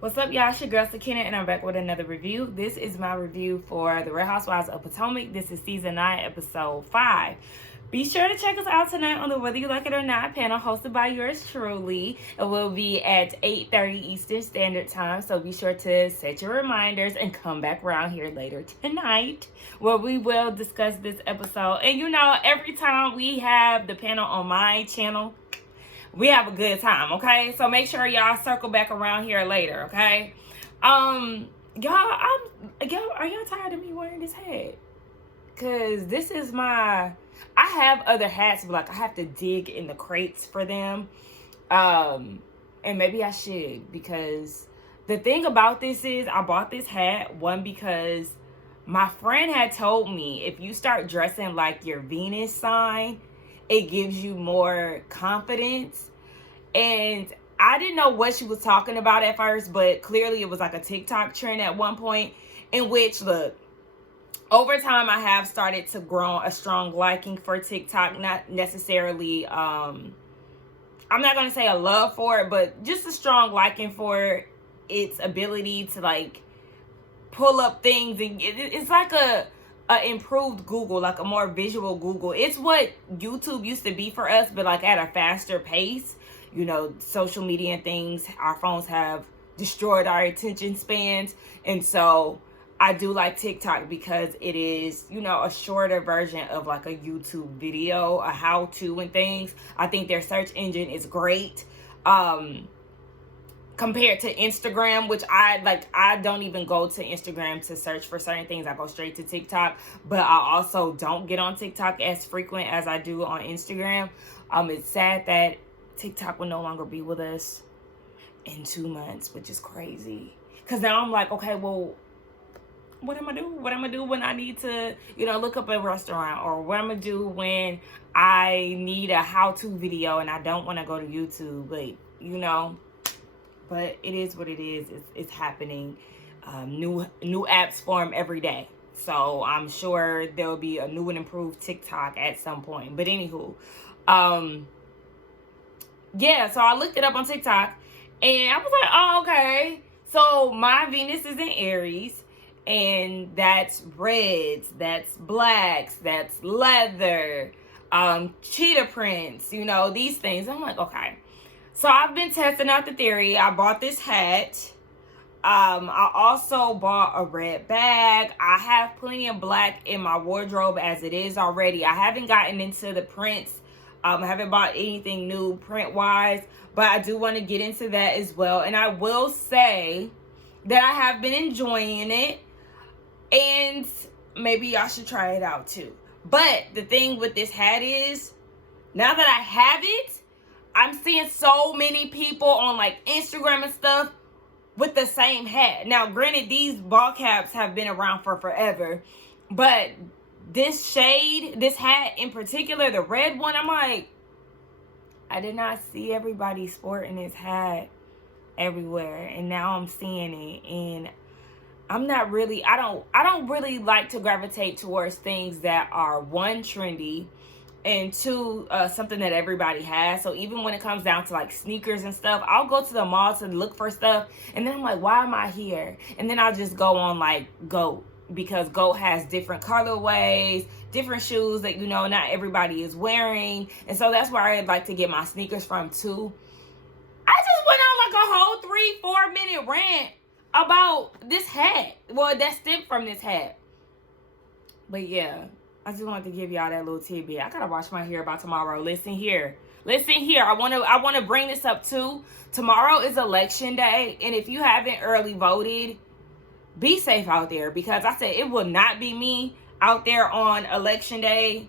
What's up, y'all? It's your girl, Jacqueline, and I'm back with another review. This is my review for The Real Housewives of Potomac. This is Season 9, Episode 5. Be sure to check us out tonight on the Whether You Like It or Not panel hosted by yours truly. It will be at 8:30 Eastern Standard Time, so be sure to set your reminders and come back around here later tonight where we will discuss this episode. And you know, every time we have the panel on my channel, we have a good time, okay? So make sure y'all circle back around here later, okay? Y'all, are y'all tired of me wearing this hat? Cause this is I have other hats, but like I have to dig in the crates for them. And maybe I should, because the thing about this is I bought this hat, one, because my friend had told me if you start dressing like your Venus sign, it gives you more confidence. And I didn't know what she was talking about at first, but clearly it was like a TikTok trend at one point, in which, look, over time I have started to grow a strong liking for TikTok. Not necessarily, I'm not going to say a love for it, but just a strong liking for its ability to like pull up things. And it's like a improved Google, like a more visual Google. It's what YouTube used to be for us, but like at a faster pace. You know, social media and things, our phones have destroyed our attention spans. And so I do like TikTok because it is, you know, a shorter version of like a YouTube video, a how-to and things. I think their search engine is great. Compared to Instagram, which I don't even go to Instagram to search for certain things. I go straight to TikTok, but I also don't get on TikTok as frequent as I do on Instagram. It's sad that TikTok will no longer be with us in 2 months, which is crazy. Because now I'm like, okay, well, what am I do? What am I do when I need to, you know, look up a restaurant? Or what am I do when I need a how-to video and I don't want to go to YouTube? Like, you know, but it is what it is. It's happening. New apps form every day. So I'm sure there will be a new and improved TikTok at some point. But anywho, yeah, so I looked it up on TikTok and I was like, oh, okay. So my Venus is in Aries, and that's reds, that's blacks, that's leather, cheetah prints, you know, these things. I'm like, okay. So I've been testing out the theory. I bought this hat. I also bought a red bag. I have plenty of black in my wardrobe as it is already. I haven't gotten into the prints. I haven't bought anything new print-wise, but I do want to get into that as well. And I will say that I have been enjoying it, and maybe y'all should try it out too. But the thing with this hat is, now that I have it, I'm seeing so many people on like Instagram and stuff with the same hat. Now, granted, these ball caps have been around for forever, but this shade, this hat in particular, the red one, I'm like, I did not see everybody sporting this hat everywhere, and now I'm seeing it. And I'm not really, I don't really like to gravitate towards things that are, one, trendy, and two, something that everybody has. So even when it comes down to like sneakers and stuff, I'll go to the mall to look for stuff, and then I'm like, why am I here? And then I'll just go on like GOAT, because GOAT has different colorways, different shoes that, you know, not everybody is wearing. And so that's where I'd like to get my sneakers from too. I just went on like a whole 3-4 minute rant about this hat. Well, that stemmed from this hat. But yeah, I just wanted to give y'all that little tidbit. I gotta wash my hair by tomorrow. Listen here. I want to bring this up too. Tomorrow is election day, and if you haven't early voted, be safe out there, because I said it will not be me out there on election day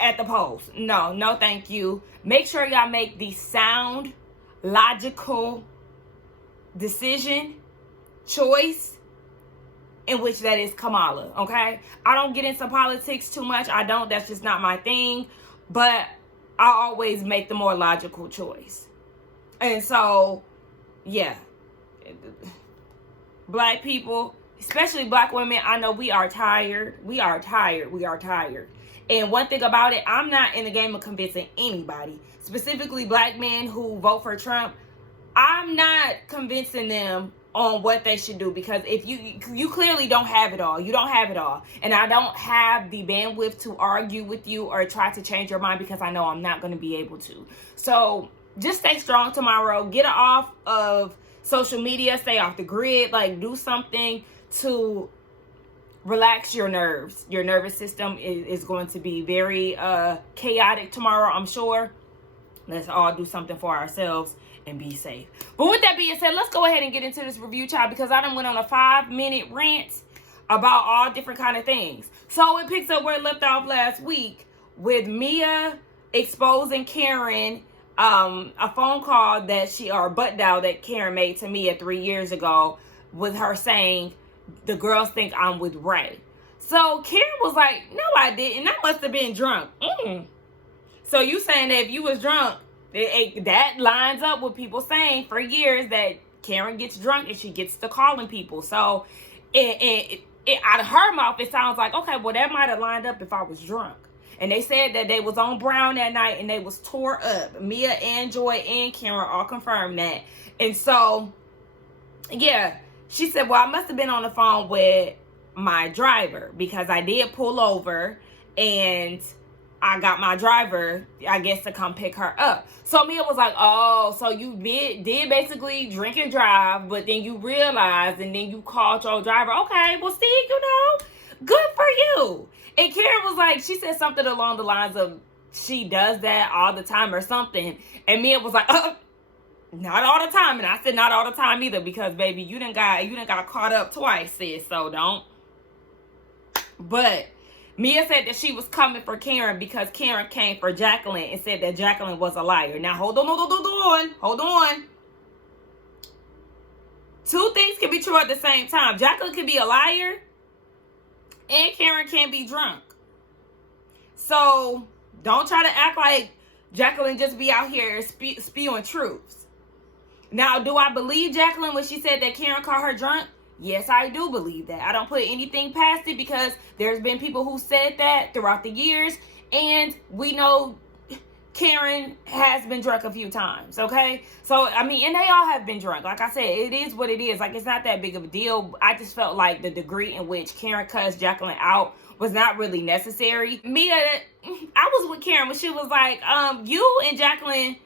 at the polls. No, thank you. Make sure y'all make the sound, logical decision, choice, in which that is Kamala, okay? I don't get into politics too much. I don't. That's just not my thing. But I always make the more logical choice. And so, yeah. Black people, especially black women, I know we are tired. We are tired. And one thing about it, I'm not in the game of convincing anybody, specifically black men who vote for Trump. I'm not convincing them on what they should do, because if you clearly don't have it all. You don't have it all. And I don't have the bandwidth to argue with you or try to change your mind, because I know I'm not going to be able to. So just stay strong tomorrow. Get off of social media. Stay off the grid. Like, do something to relax your nerves. Your nervous system is going to be very chaotic tomorrow, I'm sure. Let's all do something for ourselves and be safe. But with that being said, let's go ahead and get into this review, child, because I done went on a 5-minute rant about all different kind of things. So it picks up where it left off last week with Mia exposing Karen, a phone call that or a butt dial that Karen made to Mia 3 years ago, with her saying, the girls think I'm with Ray. So Karen was like, no, I didn't. I must have been drunk. So you saying that if you was drunk, that lines up with people saying for years that Karen gets drunk and she gets to calling people. So it out of her mouth, it sounds like, okay, well, that might have lined up if I was drunk. And they said that they was on Brown that night and they was tore up. Mia and Joy and Karen all confirmed that. And so, yeah, she said, well, I must have been on the phone with my driver, because I did pull over and I got my driver, I guess, to come pick her up. So Mia was like, oh, so you did basically drink and drive, but then you realized and then you called your driver. Okay, well, see, good for you. And Karen was like, she said something along the lines of, she does that all the time or something. And Mia was like, not all the time. And I said, not all the time either, because baby, you done got caught up twice, sis. So don't. But Mia said that she was coming for Karen because Karen came for Jacqueline and said that Jacqueline was a liar. Now, hold on. Two things can be true at the same time. Jacqueline can be a liar and Karen can be drunk. So don't try to act like Jacqueline just be out here spewing truths. Now, do I believe Jacqueline when she said that Karen called her drunk? Yes, I do believe that. I don't put anything past it, because there's been people who said that throughout the years, and we know Karen has been drunk a few times, okay? So, I mean, and they all have been drunk. Like I said, it is what it is. Like, it's not that big of a deal. I just felt like the degree in which Karen cussed Jacqueline out was not really necessary. Mia, I was with Karen when she was like, you and Jacqueline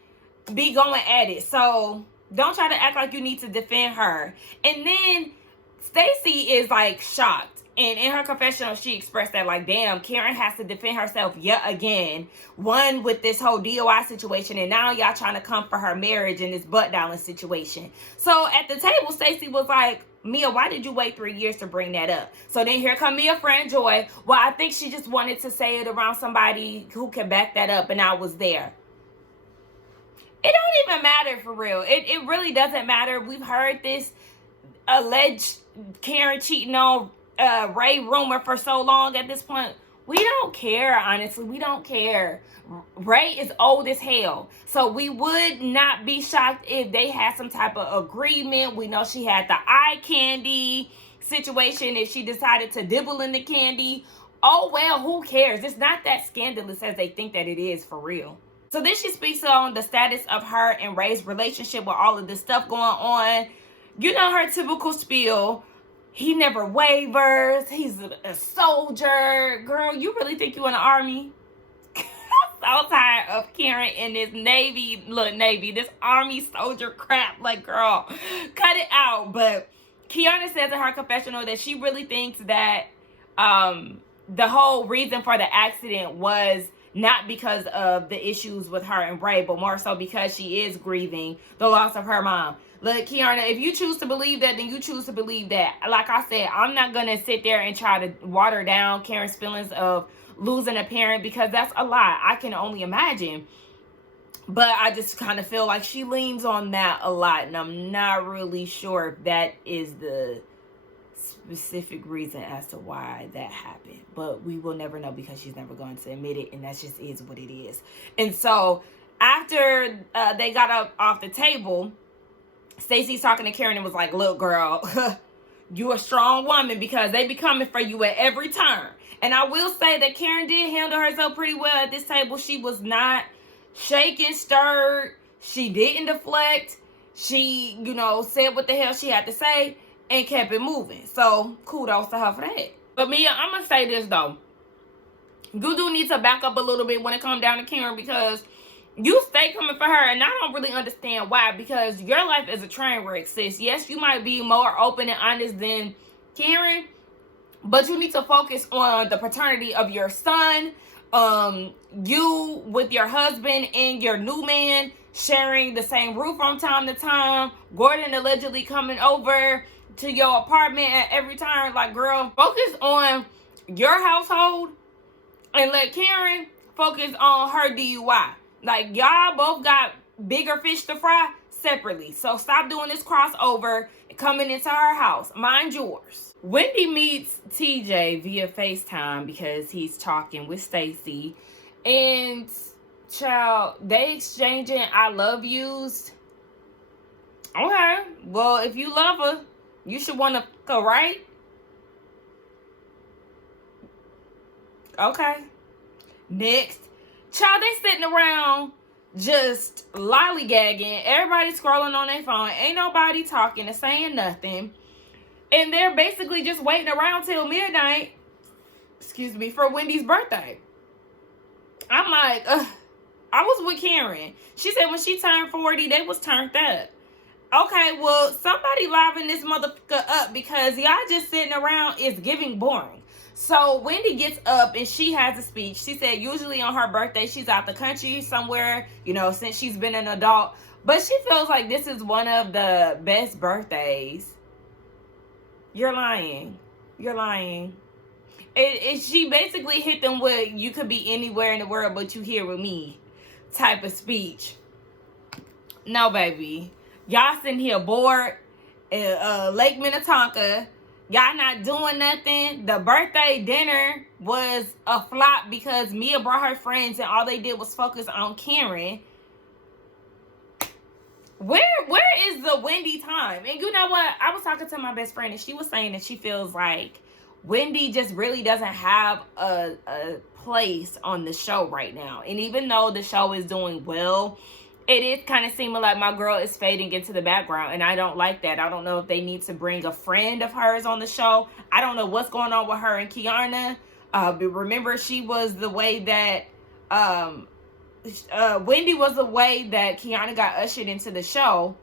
be going at it, so don't try to act like you need to defend her. And then Stacey is like shocked, and in her confessional she expressed that, like, damn, Karen has to defend herself yet again, one with this whole DOI situation, and now y'all trying to come for her marriage in this butt dialing situation. So at the table, Stacey was like, Mia, why did you wait 3 years to bring that up? So then here come Mia friend Joy. Well, I think she just wanted to say it around somebody who can back that up, and I was there. It don't even matter, for real. It really doesn't matter. We've heard this alleged Karen cheating on Ray rumor for so long at this point. We don't care, honestly. We don't care. Ray is old as hell. So we would not be shocked if they had some type of agreement. We know she had the eye candy situation, if she decided to dibble in the candy. Oh, well, who cares? It's not that scandalous as they think that it is, for real. So then she speaks on the status of her and Ray's relationship with all of this stuff going on. You know, her typical spiel. He never wavers. He's a soldier. Girl, you really think you in the army? I'm so tired of Karen in this Navy, this army soldier crap. Like, girl, cut it out. But Kiana says in her confessional that she really thinks that the whole reason for the accident was not because of the issues with her and Ray, but more so because she is grieving the loss of her mom. Look, Kiana, if you choose to believe that, then you choose to believe that. Like I said, I'm not going to sit there and try to water down Karen's feelings of losing a parent, because that's a lie. I can only imagine. But I just kind of feel like she leans on that a lot, and I'm not really sure if that is the specific reason as to why that happened. But we will never know, because she's never going to admit it, and that just is what it is. And so after they got up off the table, Stacey's talking to Karen and was like, look, girl, you a strong woman, because they be coming for you at every turn. And I will say that Karen did handle herself pretty well at this table. She was not shaken, stirred. She didn't deflect. she, said what the hell she had to say and kept it moving. So kudos to her for that. But Mia, I'm going to say this though. You do need to back up a little bit when it comes down to Karen, because you stay coming for her, and I don't really understand why, because your life is a train wreck, sis. Yes, you might be more open and honest than Karen, but you need to focus on the paternity of your son, you with your husband and your new man sharing the same roof from time to time, Gordon allegedly coming over to your apartment at every time. Like, girl, focus on your household and let Karen focus on her DUI. Like, y'all both got bigger fish to fry separately. So stop doing this crossover coming into her house. Mind yours. Wendy meets TJ via FaceTime because he's talking with Stacey. And, child, they exchanging I love yous. Okay. Well, if you love her, you should want to go, right? Okay. Next. Child, they sitting around just lollygagging. Everybody scrolling on their phone. Ain't nobody talking or saying nothing. And they're basically just waiting around till midnight, for Wendy's birthday. I'm like, ugh. I was with Karen. She said when she turned 40, they was turned up. Okay, well, somebody liven this motherfucker up, because y'all just sitting around is giving boring. So Wendy gets up and she has a speech. She said usually on her birthday, she's out the country somewhere, since she's been an adult. But she feels like this is one of the best birthdays. You're lying. You're lying. She basically hit them with, you could be anywhere in the world, but you here with me type of speech. No, baby. Y'all sitting here bored at Lake Minnetonka. Y'all not doing nothing. The birthday dinner was a flop because Mia brought her friends and all they did was focus on Karen. Where is the Wendy time? And you know what? I was talking to my best friend and she was saying that she feels like Wendy just really doesn't have a place on the show right now. And even though the show is doing well, it is kind of seeming like my girl is fading into the background. And I don't like that. I don't know if they need to bring a friend of hers on the show. I don't know what's going on with her and Kiana. But remember, she was the way that... Wendy was the way that Kiana got ushered into the show.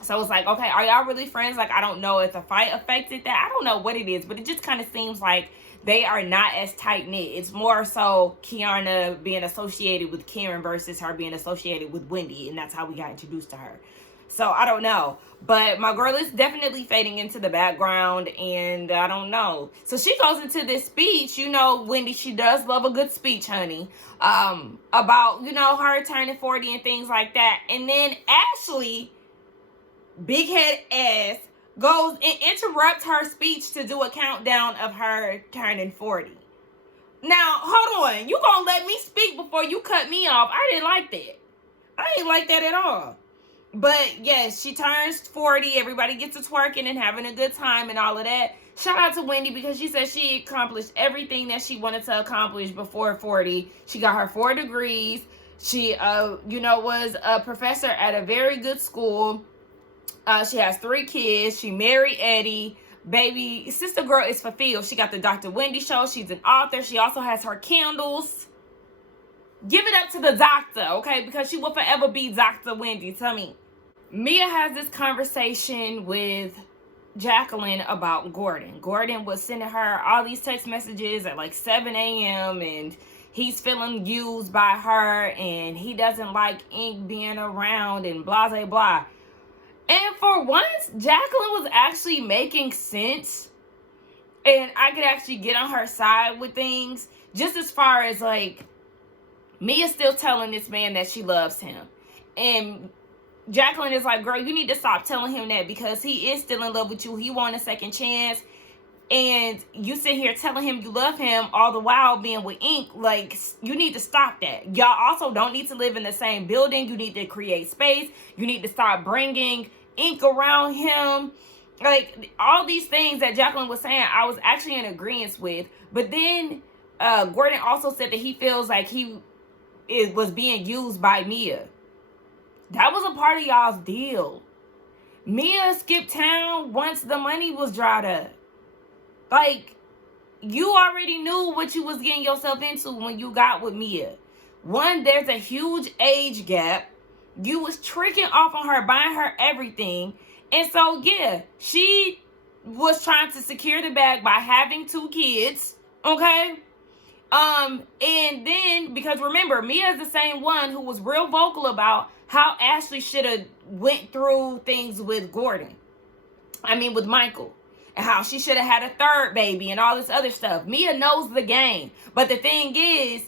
So it's like, okay, are y'all really friends? Like, I don't know if the fight affected that. I don't know what it is, but it just kind of seems like they are not as tight-knit. It's more so Kiana being associated with Karen versus her being associated with Wendy, and that's how we got introduced to her. So I don't know. But my girl is definitely fading into the background, and I don't know. So she goes into this speech. Wendy, she does love a good speech, honey. About, her turning 40 and things like that. And then Ashley, big head ass, goes and interrupts her speech to do a countdown of her turning 40. Now, hold on. You gonna let me speak before you cut me off? I didn't like that. I ain't like that at all. But yes, she turns 40. Everybody gets to twerking and having a good time and all of that. Shout out to Wendy because she said she accomplished everything that she wanted to accomplish before 40. She got her 4 degrees. She, was a professor at a very good school. She has 3 kids. She married Eddie. Baby, sister girl is fulfilled. She got the Dr. Wendy show. She's an author. She also has her candles. Give it up to the doctor, okay? Because she will forever be Dr. Wendy. Tell me. Mia has this conversation with Jacqueline about Gordon. Gordon was sending her all these text messages at like 7 a.m. and he's feeling used by her and he doesn't like Ink being around and blah, blah, blah. And for once, Jacqueline was actually making sense. And I could actually get on her side with things. Just as far as like, Mia's still telling this man that she loves him. And Jacqueline is like, girl, you need to stop telling him that because he is still in love with you. He wants a second chance. And you sit here telling him you love him all the while being with Ink. Like, you need to stop that. Y'all also don't need to live in the same building. You need to create space. You need to start bringing Ink around him. Like, all these things that Jacqueline was saying, I was actually in agreement with. But then Gordon also said that he feels like he was being used by Mia. That was a part of y'all's deal. Mia skipped town once the money was dried up. Like, you already knew what you was getting yourself into when you got with Mia. One, there's a huge age gap. You was tricking off on her, buying her everything. And so, yeah, she was trying to secure the bag by having 2 kids. Okay? And then, because remember, Mia is the same one who was real vocal about how Ashley should have went through things with with Michael. And how she should have had a 3rd baby and all this other stuff. Mia knows the game. But the thing is,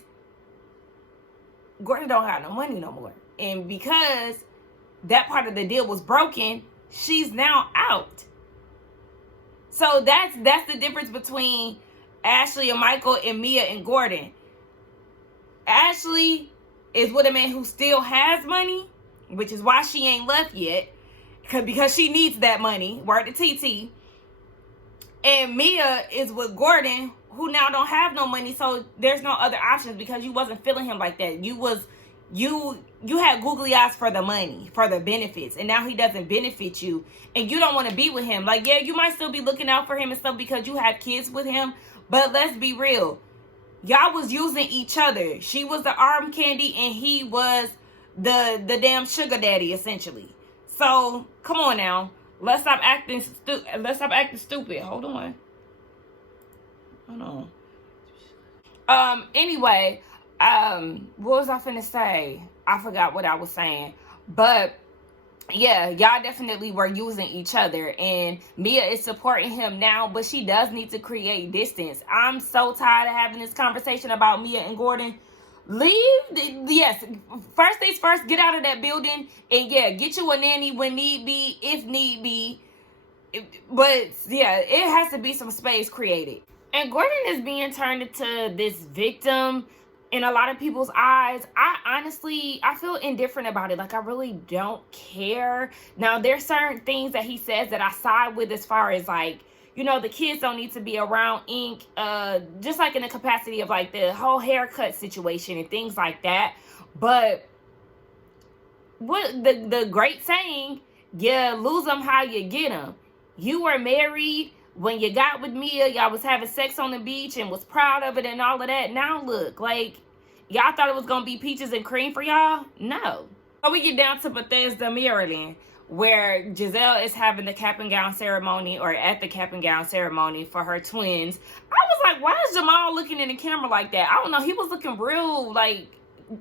Gordon don't have no money no more. And because that part of the deal was broken, she's now out. So that's the difference between Ashley and Michael and Mia and Gordon. Ashley is with a man who still has money, which is why she ain't left yet. Because she needs that money. Word to TT. And Mia is with Gordon, who now don't have no money, so there's no other options because you wasn't feeling him like that. You had googly eyes for the money, for the benefits, and now he doesn't benefit you, and you don't want to be with him. Like, yeah, you might still be looking out for him and stuff because you have kids with him, but let's be real. Y'all was using each other. She was the arm candy, and he was the damn sugar daddy, essentially. So, come on now. Let's stop acting stupid. Hold on. Anyway, what was I finna say? I forgot what I was saying. But yeah, y'all definitely were using each other, and Mia is supporting him now, but she does need to create distance. I'm so tired of having this conversation about Mia and Gordon. Yes, first things first, get out of that building, and yeah, get you a nanny when need be, if need be. But yeah, it has to be some space created. And Gordon is being turned into this victim in a lot of people's eyes. I feel indifferent about it. Like, I really don't care. Now, there's certain things that he says that I side with, as far as like, the kids don't need to be around ink, just like in the capacity of like the whole haircut situation and things like that. But what the great saying, you lose them how you get them. You were married when you got with Mia. Y'all was having sex on the beach and was proud of it and all of that. Now look, like, y'all thought it was gonna be peaches and cream for y'all? No. So we get down to Bethesda, Maryland, where Giselle is having the cap and gown ceremony, or at the cap and gown ceremony for her twins. I was like, why is Jamal looking in the camera like that? I don't know. He was looking real, like,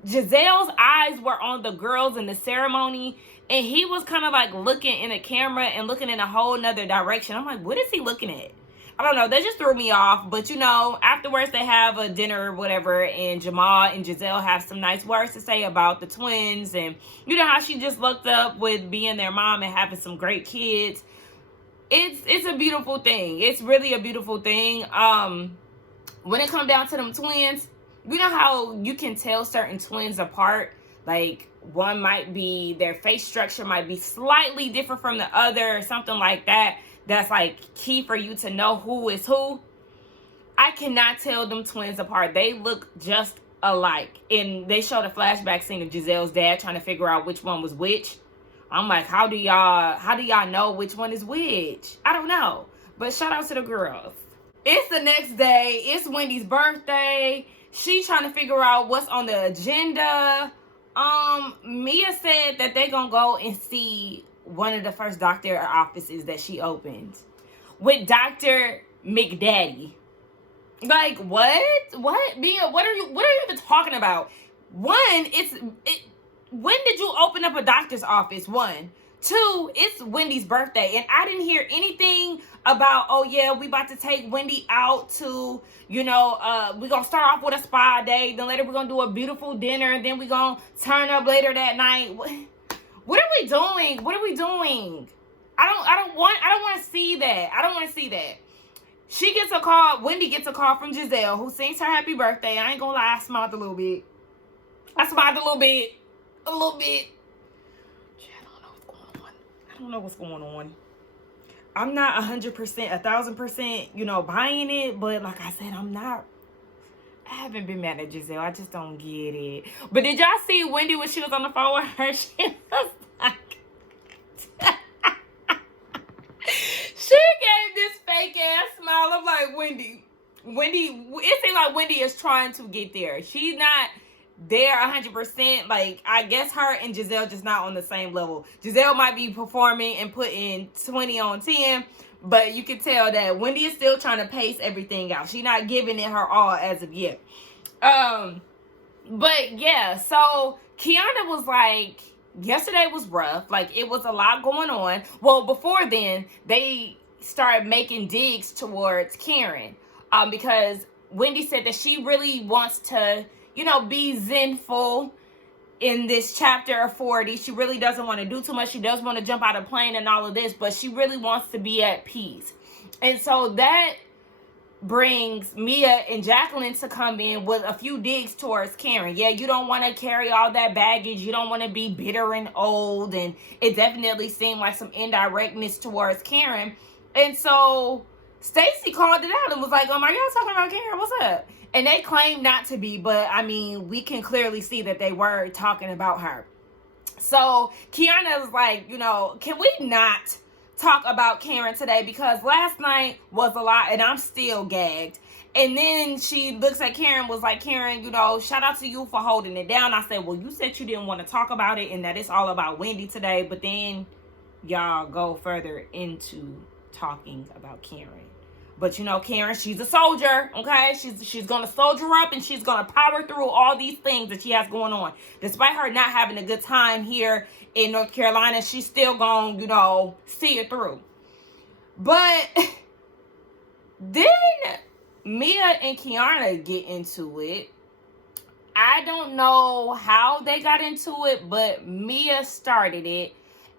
Giselle's eyes were on the girls in the ceremony, and he was kind of like looking in the camera and looking in a whole nother direction. I'm like, what is he looking at? I don't know. That just threw me off. But, afterwards they have a dinner or whatever, and Jamal and Giselle have some nice words to say about the twins, and how she just looked up with being their mom and having some great kids. It's a beautiful thing. It's really a beautiful thing. When it comes down to them twins, you know how you can tell certain twins apart? Like, one might be, their face structure might be slightly different from the other, or something like that. That's like key for you to know who is who. I cannot tell them twins apart. They look just alike. And they showed a flashback scene of Giselle's dad trying to figure out which one was which. I'm like, how do y'all know which one is which? I don't know. But shout out to the girls. It's the next day. It's Wendy's birthday. She's trying to figure out what's on the agenda. Mia said that they're gonna go and see one of the first doctor offices that she opened with Dr. McDaddy. Like, what? Mia, what are you even talking about? One, when did you open up a doctor's office? One. Two, it's Wendy's birthday, and I didn't hear anything about, oh yeah, we about to take Wendy out to, we're gonna start off with a spa day, then later we're gonna do a beautiful dinner, and then we're gonna turn up later that night. What are we doing? What are we doing? I don't want to see that. I don't want to see that. She gets a call. Wendy gets a call from Giselle, who sings her happy birthday. I ain't gonna lie, I smiled a little bit. A little bit. I don't know what's going on. I'm not 100%, 1,000%, buying it. But like I said, I haven't been mad at Giselle. I just don't get it. But did y'all see Wendy when she was on the phone with her? She was like, Wendy, it seems like Wendy is trying to get there. She's not there 100%. Like, I guess her and Giselle just not on the same level. Giselle might be performing and putting 20 on 10, but you can tell that Wendy is still trying to pace everything out. She's not giving it her all as of yet. But yeah, so Kiana was like, yesterday was rough. Like, it was a lot going on. Well, before then, they started making digs towards Karen. Because Wendy said that she really wants to, be zenful in this chapter of 40. She really doesn't want to do too much. She does want to jump out of a plane and all of this, but she really wants to be at peace. And so that brings Mia and Jacqueline to come in with a few digs towards Karen. Yeah, you don't want to carry all that baggage. You don't want to be bitter and old. And it definitely seemed like some indirectness towards Karen. And so Stacey called it out and was like, are y'all talking about Karen? What's up? And they claimed not to be, but I mean, we can clearly see that they were talking about her. So Kiana was like, can we not talk about Karen today, because last night was a lot and I'm still gagged. And then she looks at Karen, was like, Karen, shout out to you for holding it down. I said, well, you said you didn't want to talk about it and that it's all about Wendy today, but then y'all go further into talking about Karen. But Karen, she's a soldier, okay? She's gonna soldier up and she's gonna power through all these things that she has going on. Despite her not having a good time here in North Carolina, she's still gonna, see it through. But then Mia and Kiana get into it. I don't know how they got into it, but Mia started it.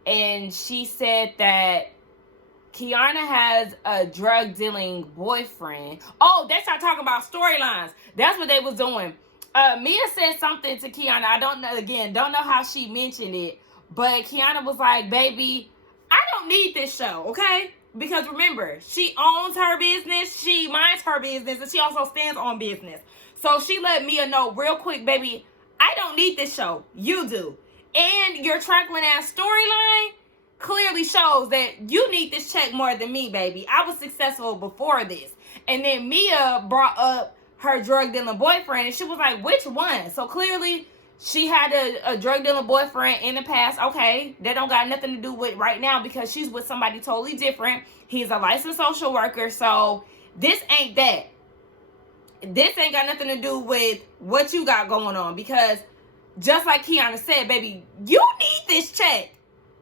And she said that Kiana has a drug dealing boyfriend. Oh, they started talking about storylines. That's what they was doing. Mia said something to Kiana. I don't know how she mentioned it, but Kiana was like, baby, I don't need this show, okay? Because remember, she owns her business, she minds her business, and she also stands on business. So she let Mia know real quick, baby, I don't need this show. You do. And your Jacqueline ass storyline clearly shows that you need this check more than me, baby. I was successful before this. And then Mia brought up her drug dealing boyfriend, and she was like, which one? So clearly she had a drug dealing boyfriend in the past. Okay, that don't got nothing to do with right now because she's with somebody totally different. He's a licensed social worker, so this ain't that. This ain't got nothing to do with what you got going on, because just like Kiana said, baby, you need this check.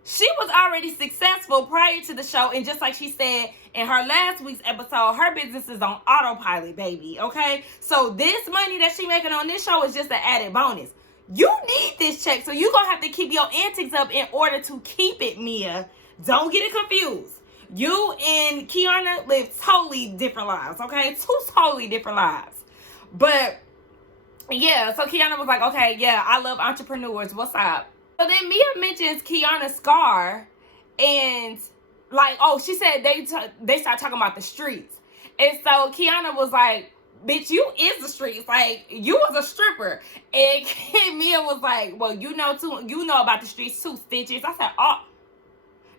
She was already successful prior to the show, and just like she said in her last week's episode, her business is on autopilot, baby, okay? So this money that she making on this show is just an added bonus. You need this check, so you're going to have to keep your antics up in order to keep it, Mia. Don't get it confused. You and Kiana live totally different lives, okay? Two totally different lives. But, yeah, so Kiana was like, okay, yeah, I love entrepreneurs. What's up? So then Mia mentions Kiana's scar, and like, oh, she said they start talking about the streets. And so Kiana was like, bitch, you is the streets. Like, you was a stripper. And Mia was like, well, you know about the streets too, stitches. I said, oh.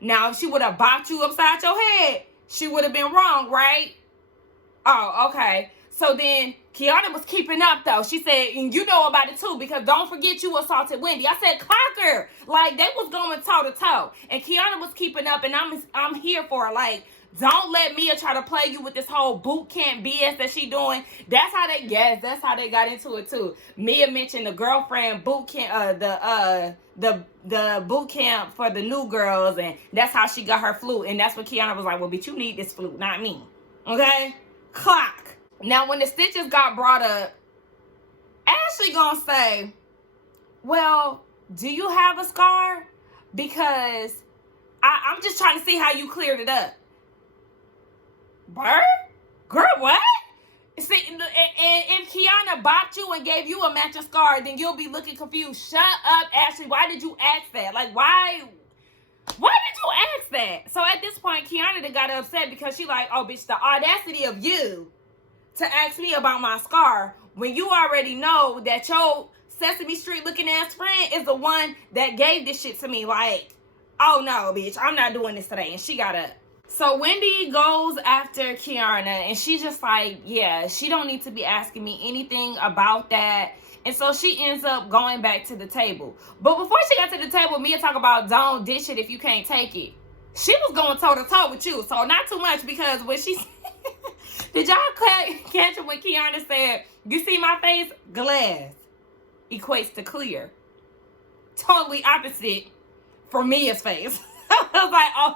Now, if she would have bopped you upside your head, she would have been wrong, right? Oh, okay. So then Kiana was keeping up, though. She said, and you know about it, too, because don't forget you assaulted Wendy. I said, clock her. Like, they was going toe-to-toe. And Kiana was keeping up, and I'm here for her. Like, don't let Mia try to play you with this whole boot camp BS that she doing. That's how they got into it, too. Mia mentioned the girlfriend boot camp, the boot camp for the new girls, and that's how she got her flute. And that's what Kiana was like, well, bitch, you need this flute, not me. Okay? Clock. Now, when the stitches got brought up, Ashley gonna say, well, do you have a scar? Because I'm just trying to see how you cleared it up. Bird? Girl, what? See, and if Kiana bopped you and gave you a matching scar, then you'll be looking confused. Shut up, Ashley. Why did you ask that? Like, why did you ask that? So at this point, Kiana done got upset because she like, oh, bitch, the audacity of you to ask me about my scar when you already know that your Sesame Street looking ass friend is the one that gave this shit to me. Like, oh no, bitch, I'm not doing this today. And she got up. So Wendy goes after Kiana, and she's just like, yeah, she don't need to be asking me anything about that. And so she ends up going back to the table. But before she got to the table, Mia talk about don't dish it if you can't take it. She was going toe to toe with you, so not too much, because when she did y'all catch it when Kiana said, "You see my face? Glass equates to clear." Totally opposite for Mia's face. I was like, oh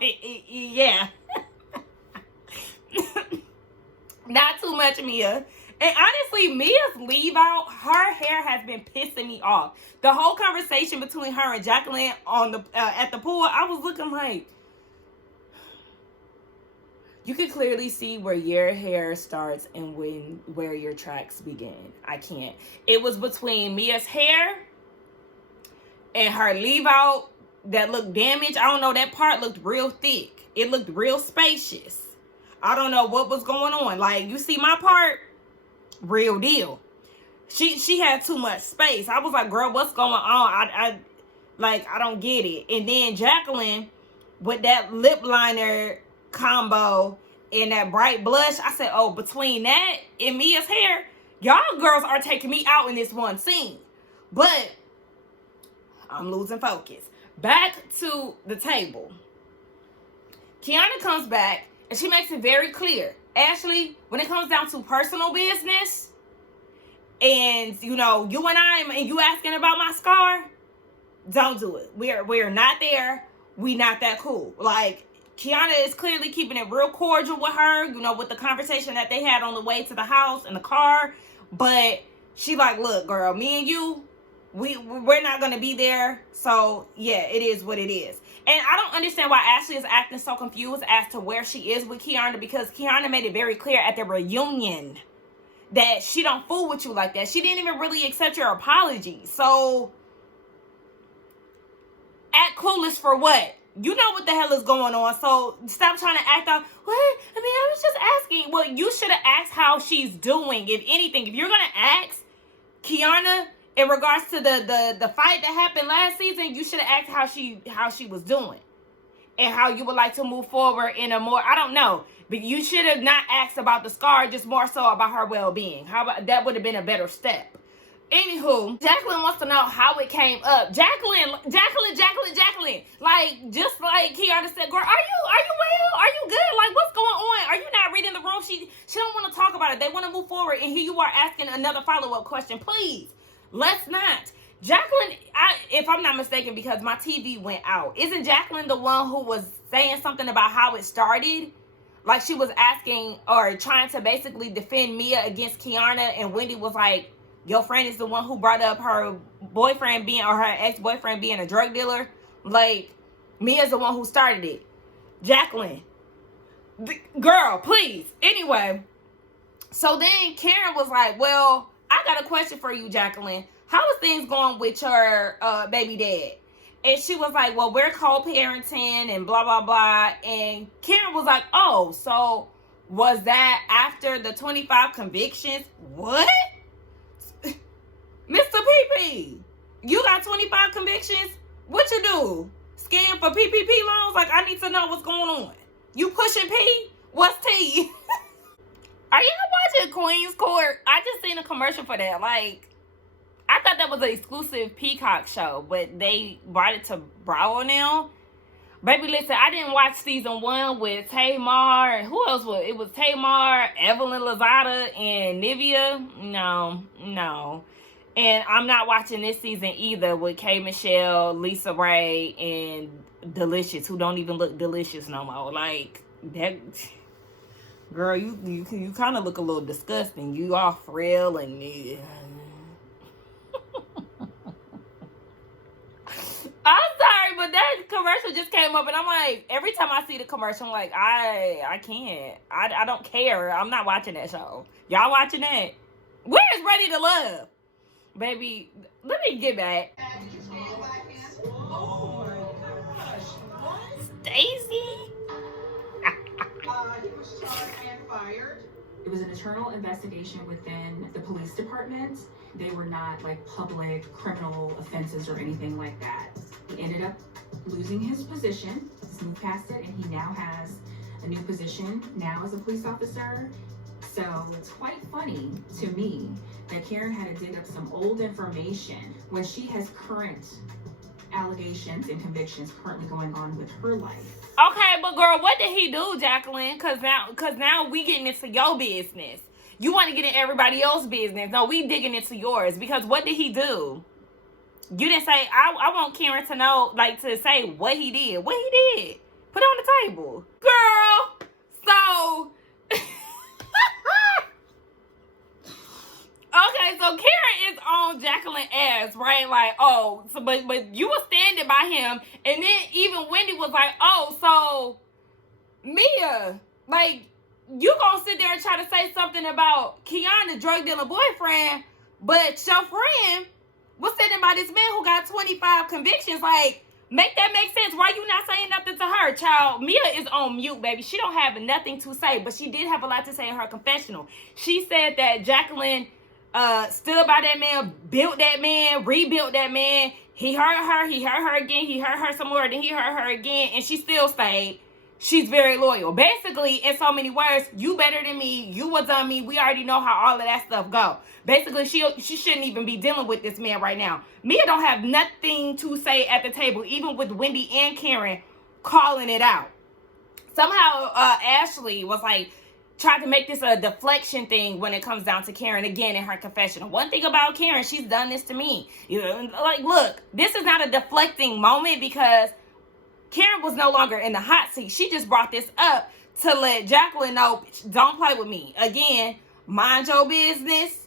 yeah. Not too much, Mia. And honestly, Mia's leave out, her hair has been pissing me off. The whole conversation between her and Jacqueline on the at the pool, I was looking like, you can clearly see where your hair starts and where your tracks begin. I can't. It was between Mia's hair and her leave out that looked damaged. I don't know, that part looked real thick. It looked real spacious. I don't know what was going on. Like, you see my part? Real deal. She had too much space. I was like, girl, what's going on? I don't get it. And then Jacqueline with that lip liner combo and that bright blush, I said, oh, between that and Mia's hair, y'all girls are taking me out in this one scene. But I'm losing focus. Back to the table. Kiana comes back and she makes it very clear. Ashley, when it comes down to personal business, and you know, you and I, and you asking about my scar, don't do it. We're not there. We not that cool. Like, Kiana is clearly keeping it real cordial with her, you know, with the conversation that they had on the way to the house in the car. But she like, look, girl, me and you, we're not gonna be there. So yeah, it is what it is. And I don't understand why Ashley is acting so confused as to where she is with Kiana, because Kiana made it very clear at the reunion that she don't fool with you like that. She didn't even really accept your apology. So act clueless for what? You know what the hell is going on. So stop trying to act out. What? I mean, I was just asking. Well, you should have asked how she's doing. If anything, if you're gonna ask Kiana in regards to the fight that happened last season, you should have asked how she was doing and how you would like to move forward in a more, I don't know, but you should have not asked about the scar, just more so about her well-being. How about that? Would have been a better step. Anywho, Jacqueline wants to know how it came up. Jacqueline. Like, just like Kiana said, girl, are you well? Are you good? Like, what's going on? Are you not reading the room? She don't want to talk about it. They want to move forward, and here you are asking another follow-up question. Please, let's not. Jacqueline, if I'm not mistaken, because my TV went out, isn't Jacqueline the one who was saying something about how it started? Like, she was asking or trying to basically defend Mia against Kiana, and Wendy was like, your friend is the one who brought up her boyfriend being, or her ex-boyfriend being a drug dealer. Like, Mia's the one who started it. Jacqueline, girl, please. Anyway, so then Karen was like, well, I got a question for you, Jacqueline. How is things going with your baby dad? And she was like, well, we're co-parenting and blah, blah, blah. And Karen was like, oh, so was that after the 25 convictions? What? Mr. PP, you got 25 convictions? What you do? Scam for PPP loans? Like, I need to know what's going on. You pushing P? What's T? Are y'all watching Queen's Court? I just seen a commercial for that. Like, I thought that was an exclusive Peacock show, but they brought it to Bravo now. Baby, listen, I didn't watch season 1 with Tamar. Who else was it? Was Tamar, Evelyn Lozada, and Nivea? No. And I'm not watching this season either with K. Michelle, Lisa Ray, and Delicious, who don't even look delicious no more. Like, that, girl, you kind of look a little disgusting. You all frail and I'm sorry, but that commercial just came up, and I'm like, every time I see the commercial, I'm like, I can't. I don't care. I'm not watching that show. Y'all watching that? Where's Ready to Love? Baby, let me get back. Oh my gosh. Stacy. He was charged and fired. It was an internal investigation within the police department. They were not like public criminal offenses or anything like that. He ended up losing his position, moved past it, and he now has a a new position now as a police officer. So it's quite funny to me that Karen had to dig up some old information when she has current allegations and convictions currently going on with her life. Okay, but girl, what did he do, Jacqueline? Cause now we getting into your business. You want to get in everybody else's business. No, we digging into yours. Because what did he do? You didn't say, I want Karen to know, like, to say what he did. What he did. Put it on the table. Girl, so... Okay, so Karen is on Jacqueline's ass, right? Like, oh, so but you were standing by him, and then even Wendy was like, oh, so Mia, like, you gonna sit there and try to say something about Keon's drug dealer boyfriend, but your friend was sitting by this man who got 25 convictions. Like, make that make sense. Why you not saying nothing to her, child? Mia is on mute, baby. She don't have nothing to say, but she did have a lot to say in her confessional. She said that Jacqueline stood by that man, built that man, rebuilt that man. He hurt her again, he hurt her some more, then he hurt her again, and she still stayed. She's very loyal. Basically, in so many words, you better than me, you was on me, we already know how all of that stuff go. Basically, she shouldn't even be dealing with this man right now. Mia don't have nothing to say at the table, even with Wendy and Karen calling it out. Somehow, Ashley was like, tried to make this a deflection thing when it comes down to Karen again in her confessional. One thing about Karen, she's done this to me. You know, like, look, this is not a deflecting moment because Karen was no longer in the hot seat. She just brought this up to let Jacqueline know, don't play with me. Again, mind your business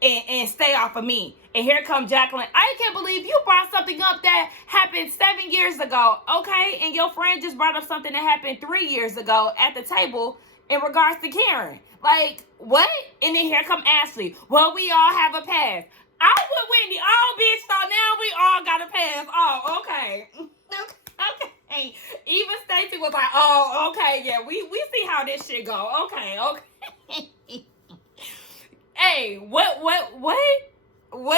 and stay off of me. And here comes Jacqueline. I can't believe you brought something up that happened 7 years ago. Okay, and your friend just brought up something that happened 3 years ago at the table in regards to Karen. Like, what? And then here come Ashley. Well, we all have a pass. I was with Wendy. Oh, bitch, so now we all got a pass. Oh, okay. Okay. Even Stacey was like, oh, okay, yeah, we see how this shit go. Okay. Hey, what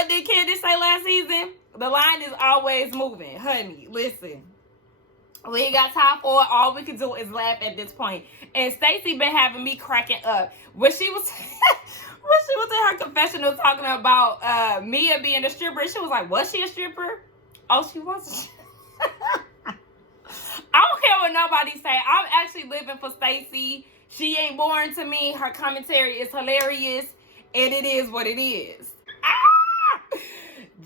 did Candace say last season? The line is always moving. Honey, listen. We ain't got time for it. All we can do is laugh at this point. And Stacey been having me cracking up. When she was in her confessional talking about Mia being a stripper, she was like, was she a stripper? Oh, she was. I don't care what nobody say. I'm actually living for Stacey. She ain't boring to me. Her commentary is hilarious. And it is what it is.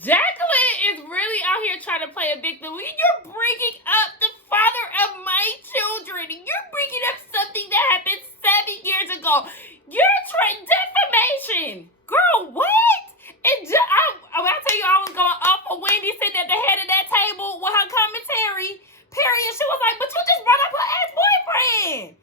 Jacqueline is really out here trying to play a victim. You're bringing up the father of my children. You're bringing up something that happened 7 years ago. You're trying defamation. Girl, what? And I tell you, I was going up for Wendy sitting at the head of that table with her commentary. Period. She was like, but you just brought up her ex-boyfriend.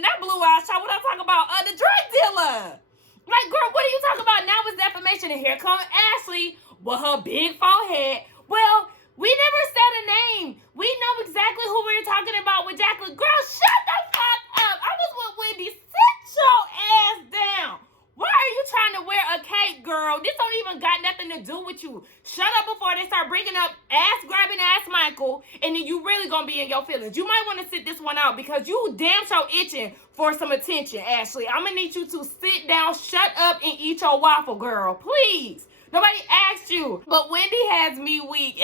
Not Blue Eyes Child. What I'm talking about? The drug dealer. Like, girl, what are you talking about? Now it's defamation. And here comes Ashley with her big forehead. Well, we never said a name. We know exactly who we were talking about with Jacqueline. Girl, shut the fuck up. I was with Wendy. Sit your ass down. Why are you trying to wear a cape, girl? This don't even got nothing to do with you. Shut up before they start bringing up ass-grabbing ass Michael, and then you really gonna be in your feelings. You might want to sit this one out because you damn sure itching for some attention, Ashley. I'm gonna need you to sit down, shut up, and eat your waffle, girl. Please. Nobody asked you. But Wendy has me weak.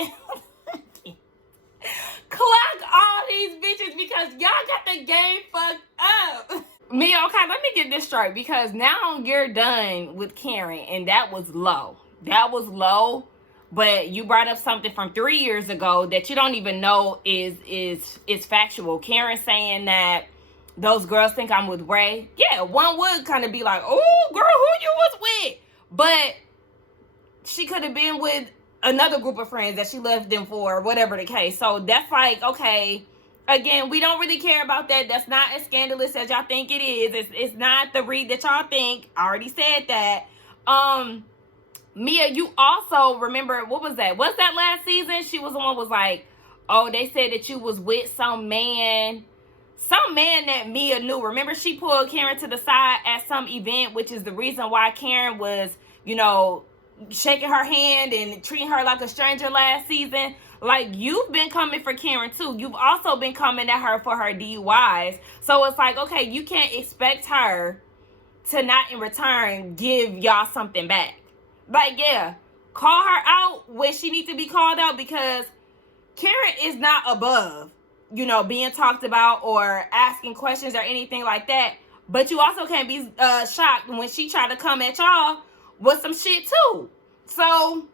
Clock all these bitches because y'all got the game fucked up. Mia, okay, let me get this straight because now you're done with Karen, and that was low. That was low, but you brought up something from 3 years ago that you don't even know is factual. Karen saying that those girls think I'm with Ray. Yeah, one would kind of be like, oh, girl, who you was with? But she could have been with another group of friends that she left them for, whatever the case. So that's like, okay. Again, we don't really care about that. That's not as scandalous as y'all think it is. It's not the read that y'all think. I already said that. Mia, you also remember, what was that? Was that last season? She was the one was like, oh, they said that you was with some man that Mia knew. Remember, she pulled Karen to the side at some event, which is the reason why Karen was, shaking her hand and treating her like a stranger last season. Like, you've been coming for Karen too. You've also been coming at her for her DUIs. So it's like, okay, you can't expect her to not in return give y'all something back. Like, yeah, call her out when she needs to be called out, because Karen is not above, being talked about or asking questions or anything like that. But you also can't be shocked when she try to come at y'all with some shit too. So,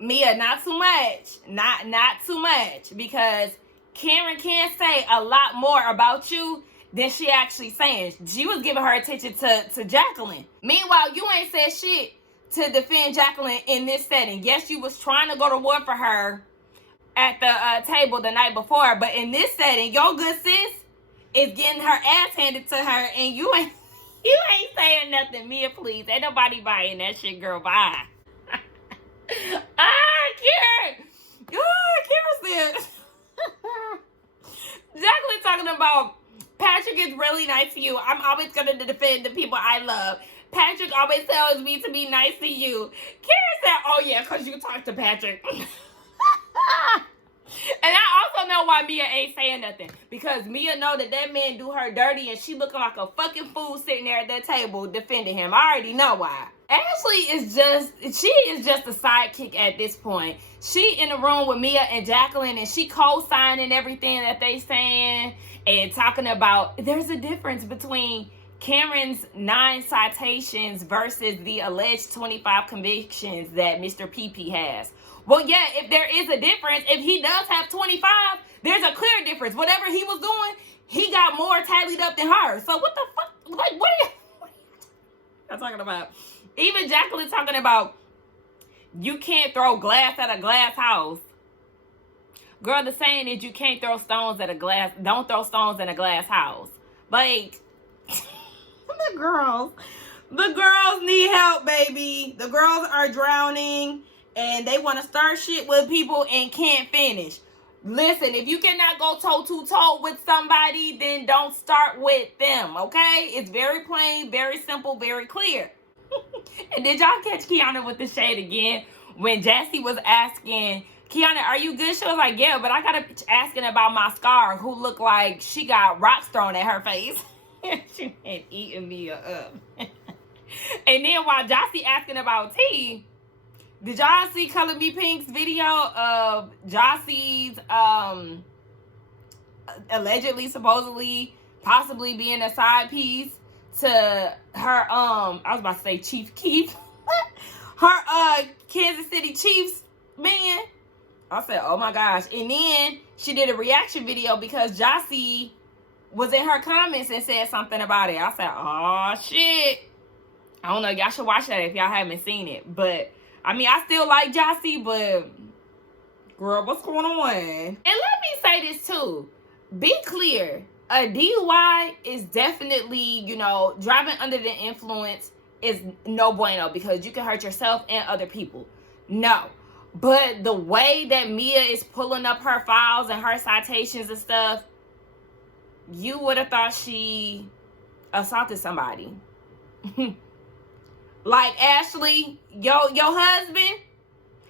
Mia, not too much. Not too much. Because Karen can say a lot more about you than she actually saying. She was giving her attention to Jacqueline. Meanwhile, you ain't said shit to defend Jacqueline in this setting. Yes, you was trying to go to war for her at the table the night before. But in this setting, your good sis is getting her ass handed to her. And you ain't saying nothing. Mia, please. Ain't nobody buying that shit, girl. Bye. Karen! Karen said Jacqueline talking about Patrick is really nice to you. I'm always going to defend the people I love. Patrick always tells me to be nice to you. Karen said, oh yeah, because you talk to Patrick. And I also know why Mia ain't saying nothing. Because Mia know that man do her dirty and she looking like a fucking fool sitting there at that table defending him. I already know why. Ashley is just a sidekick at this point. She in the room with Mia and Jacqueline and she co-signing everything that they saying and talking about there's a difference between Karen's 9 citations versus the alleged 25 convictions that Mr. PP has. Well, yeah, if there is a difference, if he does have 25, there's a clear difference. Whatever he was doing, he got more tallied up than her. So what the fuck? Like, what are you talking about? Even Jacqueline talking about you can't throw glass at a glass house. Girl, the saying is you can't throw stones at a glass, don't throw stones in a glass house. Like, the girls need help, baby. The girls are drowning. And they want to start shit with people and can't finish. Listen, if you cannot go toe-to-toe with somebody, then don't start with them, okay? It's very plain, very simple, very clear. And did y'all catch Kiana with the shade again? When Jassy was asking, Kiana, are you good? She was like, yeah, but I got a bitch asking about my scar who looked like she got rocks thrown at her face. She had eaten me up. And then while Jassy asking about tea, did y'all see Color Me Pink's video of Jossie's allegedly, supposedly, possibly being a side piece to her I was about to say Chief Keef. Her Kansas City Chiefs man. I said, oh my gosh. And then she did a reaction video because Jossie was in her comments and said something about it. I said, oh shit. I don't know, y'all should watch that if y'all haven't seen it. But I mean, I still like Jossie, but girl, what's going on? And let me say this too. Be clear. A DUI is definitely, driving under the influence is no bueno because you can hurt yourself and other people. No. But the way that Mia is pulling up her files and her citations and stuff, you would have thought she assaulted somebody. Like, Ashley, your husband,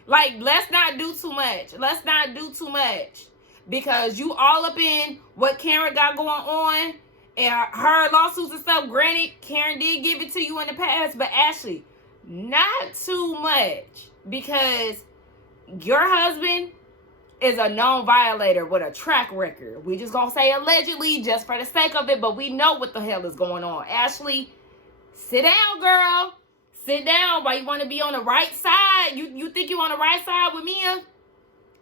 like, let's not do too much. Let's not do too much. Because you all up in what Karen got going on and her lawsuits and stuff. Granted, Karen did give it to you in the past, but Ashley, not too much. Because your husband is a known violator with a track record. We just gonna say allegedly just for the sake of it, but we know what the hell is going on. Ashley, sit down, girl. Sit down. Why you want to be on the right side? You think you on the right side with Mia?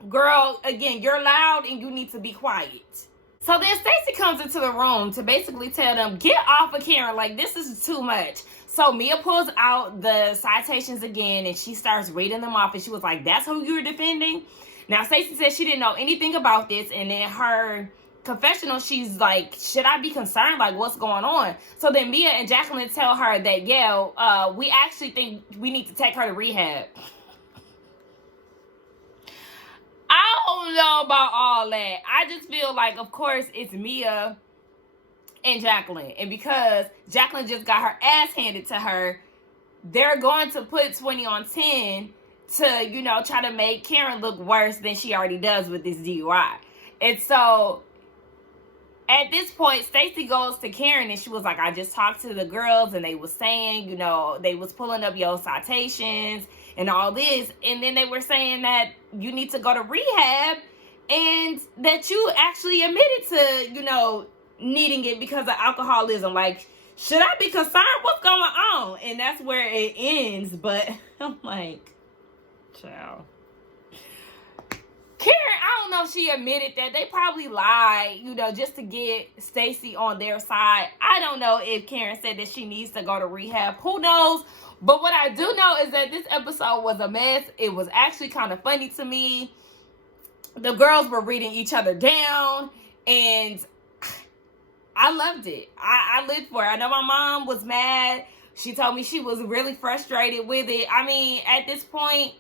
Girl, again, you're loud and you need to be quiet. So then Stacey comes into the room to basically tell them, get off of Karen. Like, this is too much. So Mia pulls out the citations again and she starts reading them off. And she was like, that's who you're defending? Now, Stacey said she didn't know anything about this. And in her confessional, she's like, should I be concerned? Like, what's going on? So then Mia and Jacqueline tell her that, yeah, we actually think we need to take her to rehab. I don't know about all that. I just feel like, of course, it's Mia and Jacqueline. And because Jacqueline just got her ass handed to her, they're going to put 20 on 10 to, you know, try to make Karen look worse than she already does with this DUI. And so at this point, Stacey goes to Karen and she was like, I just talked to the girls and they was saying, you know, they was pulling up your citations and all this. And then they were saying that you need to go to rehab and that you actually admitted to, you know, needing it because of alcoholism. Like, should I be concerned? What's going on? And that's where it ends. But I'm like, child. Karen, I don't know if she admitted that. They probably lied, you know, just to get Stacey on their side. I don't know if Karen said that she needs to go to rehab. Who knows? But what I do know is that this episode was a mess. It was actually kind of funny to me. The girls were reading each other down, and I loved it. I lived for it. I know my mom was mad. She told me she was really frustrated with it. I mean, at this point,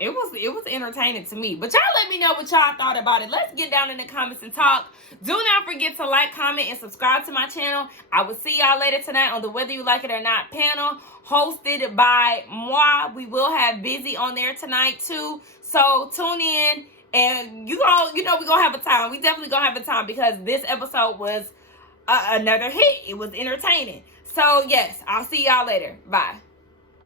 it was entertaining to me. But y'all let me know what y'all thought about it. Let's get down in the comments and talk. Do not forget to like, comment, and subscribe to my channel. I will see y'all later tonight on the Whether You Like It or Not panel, hosted by moi. We will have Busy on there tonight too. So tune in, and you know we're gonna have a time. We definitely gonna have a time because this episode was another hit. It was entertaining. So yes, I'll see y'all later. Bye.